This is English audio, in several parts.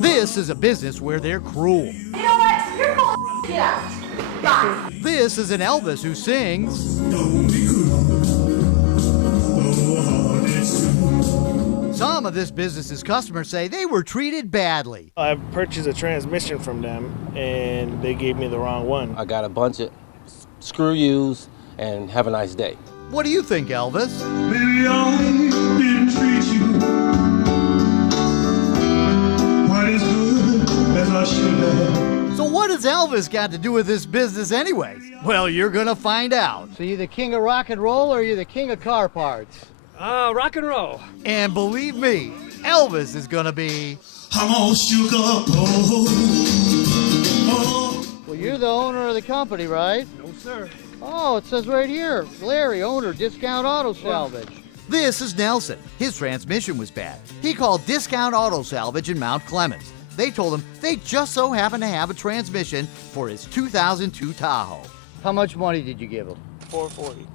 This is a business where they're cruel. You know what? You're cool. Get out. Bye. This is an Elvis who sings. Some of this business's customers say they were treated badly. I purchased a transmission from them, and they gave me the wrong one. I got a bunch of screw yous, and have a nice day. What do you think, Elvis? Maybe I didn't treat you quite as good as I should have. So what has Elvis got to do with this business anyways? Well, you're gonna find out. So you the king of rock and roll, or you the king of car parts? Rock and roll. And believe me, Elvis is gonna be... I'm all shook up, Well, you're the owner of the company, right? No, sir. Oh, it says right here, Larry, owner, Discount Auto Salvage. This is Nelson. His transmission was bad. He called Discount Auto Salvage in Mount Clemens. They told him they just so happened to have a transmission for his 2002 Tahoe. How much money did you give him? $440.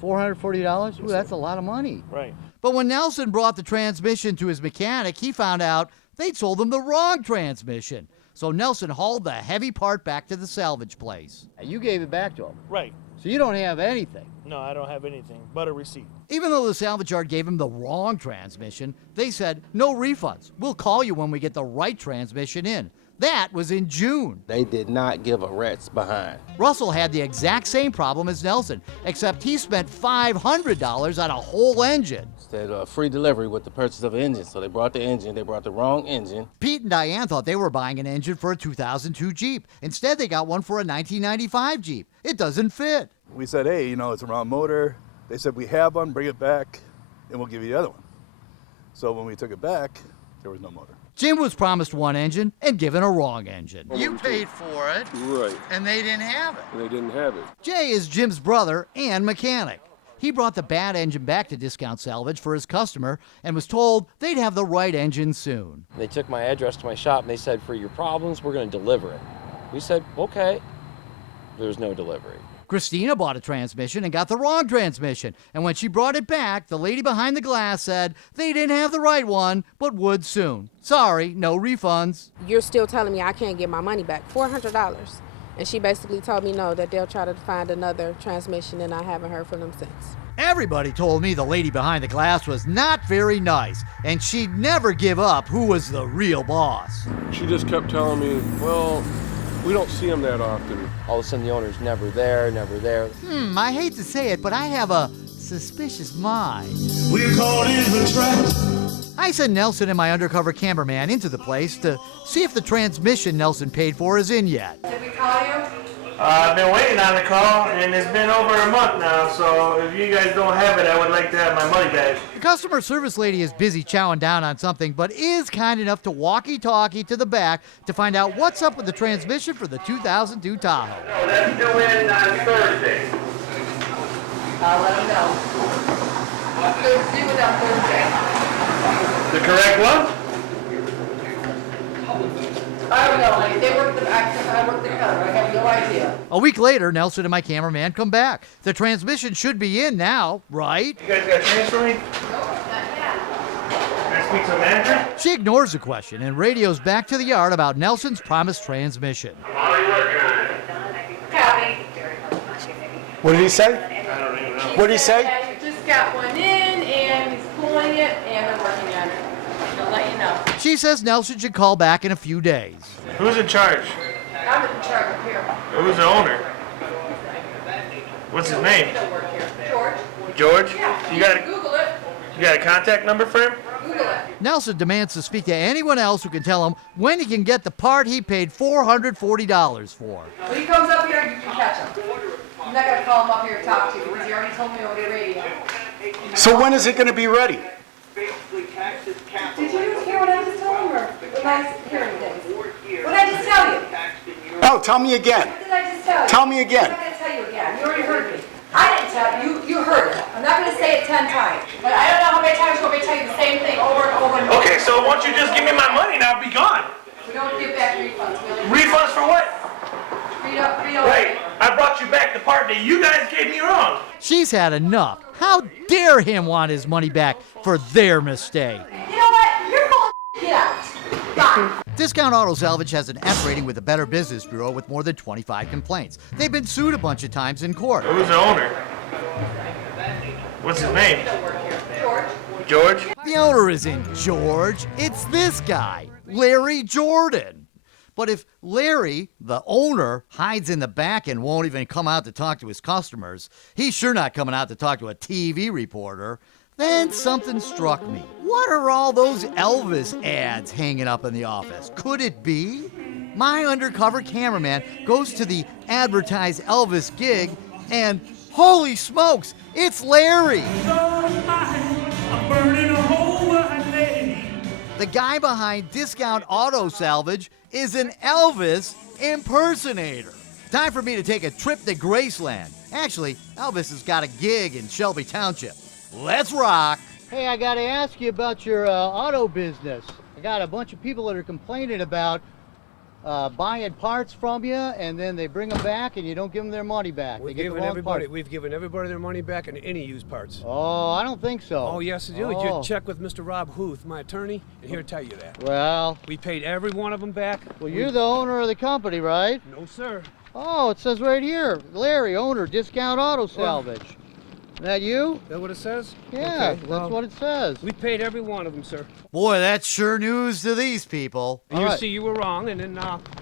$440? Ooh, that's a lot of money. Right. But when Nelson brought the transmission to his mechanic, he found out they'd sold him the wrong transmission. So Nelson hauled the heavy part back to the salvage place. And you gave it back to him. Right. So you don't have anything. No, I don't have anything but a receipt. Even though the salvage yard gave him the wrong transmission, they said, no refunds. We'll call you when we get the right transmission in. That was in June. They did not give a rat's behind. Russell had the exact same problem as Nelson, except he spent $500 on a whole engine. Instead of free delivery with the purchase of an engine. So they brought the engine, they brought the wrong engine. Pete and Diane thought they were buying an engine for a 2002 Jeep. Instead, they got one for a 1995 Jeep. It doesn't fit. We said, hey, it's a wrong motor. They said, we have one, bring it back, and we'll give you the other one. So when we took it back, there was no motor. Jim was promised one engine and given a wrong engine. You paid for it. Right. And they didn't have it. They didn't have it. Jay is Jim's brother and mechanic. He brought the bad engine back to Discount Salvage for his customer and was told they'd have the right engine soon. They took my address to my shop and they said, for your problems, we're going to deliver it. We said, okay. There's no delivery. Christina bought a transmission and got the wrong transmission. And when she brought it back, the lady behind the glass said they didn't have the right one, but would soon. Sorry, no refunds. You're still telling me I can't get my money back, $400. And she basically told me no, that they'll try to find another transmission, and I haven't heard from them since. Everybody told me the lady behind the glass was not very nice, and she'd never give up who was the real boss. She just kept telling me, well, we don't see them that often. All of a sudden, the owner's never there, never there. I hate to say it, but I have a suspicious mind. We're caught in the trap. I sent Nelson and my undercover cameraman into the place to see if the transmission Nelson paid for is in yet. Did we call you? I've been waiting on the call, and it's been over a month now, so if you guys don't have it, I would like to have my money back. The customer service lady is busy chowing down on something, but is kind enough to walkie-talkie to the back to find out what's up with the transmission for the 2002 Tahoe. No, that's due in on Thursday. I'll let them know. Due with them Thursday. The correct one? I don't know. They work I work the cover. I have no idea. A week later, Nelson and my cameraman come back. The transmission should be in now, right? You guys got transfer me? No, not yet. Can I speak to the manager? She ignores the question and radios back to the yard about Nelson's promised transmission. Copy. What did he say? I don't even know. What did he say? Just got one in, and he's pulling it, and they're working on it. They'll let you know. She says Nelson should call back in a few days. Who's in charge? I'm in charge up here. Who's the owner? What's his name? He'll work here. George? George? Yeah. You got Google it. a contact number for him? Google it. Nelson demands to speak to anyone else who can tell him when he can get the part he paid $440 for. When he comes up here, you can catch him. I'm not going to call him up here to talk to you because he already told me over the radio. So when is it going to be ready? Did you hear what I just told him, or what I was hearing things? What did I just tell you? Oh, tell me again. What did I just tell you? Tell me again. I'm not going to tell you again. You already heard me. I didn't tell you. You heard it. I'm not going to say it 10 times. But I don't know how many times you're going to tell you the same thing over and over and over. Okay, so why don't you just give me my money now, be gone. We don't give back refunds. Refunds for what? Read up. Wait, I brought you back the part that you guys gave me wrong. She's had enough. How dare him want his money back for their mistake? You know what? You're full of Get out. Bye. Discount Auto Salvage has an F rating with the Better Business Bureau with more than 25 complaints. They've been sued a bunch of times in court. Who's the owner? What's his name? George? The owner isn't George, it's this guy, Larry Jordan. But if Larry, the owner, hides in the back and won't even come out to talk to his customers, he's sure not coming out to talk to a TV reporter. Then something struck me. What are all those Elvis ads hanging up in the office? Could it be? My undercover cameraman goes to the advertised Elvis gig and holy smokes, it's Larry! The guy behind Discount Auto Salvage is an Elvis impersonator. Time for me to take a trip to Graceland. Actually, Elvis has got a gig in Shelby Township. Let's rock! Hey, I gotta ask you about your auto business. I got a bunch of people that are complaining about buying parts from you, and then they bring them back, and you don't give them their money back. We've given everybody their money back on any used parts. Oh, I don't think so. Oh, yes, you do. You check with Mr. Rob Huth, my attorney, and he'll tell you that. Well, we paid every one of them back. Well, you're the owner of the company, right? No, sir. Oh, it says right here, Larry, owner, Discount Auto Salvage. Is that you? Is that what it says? Yeah, okay, that's what it says. We paid every one of them, sir. Boy, that's sure news to these people. And you'll see you were wrong, and then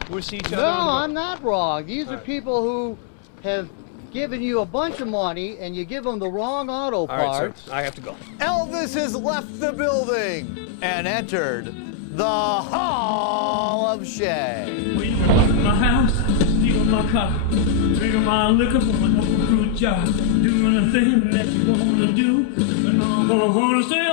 we'll see each other. No, on the I'm not wrong. These are people who have given you a bunch of money, and you give them the wrong auto parts. All right, sir. I have to go. Elvis has left the building and entered the Hall of Shame. Well, you can come to my house, steal my car, drink my liquor from an old fruit jar, doing the thing that you want to do, and I'm gonna stay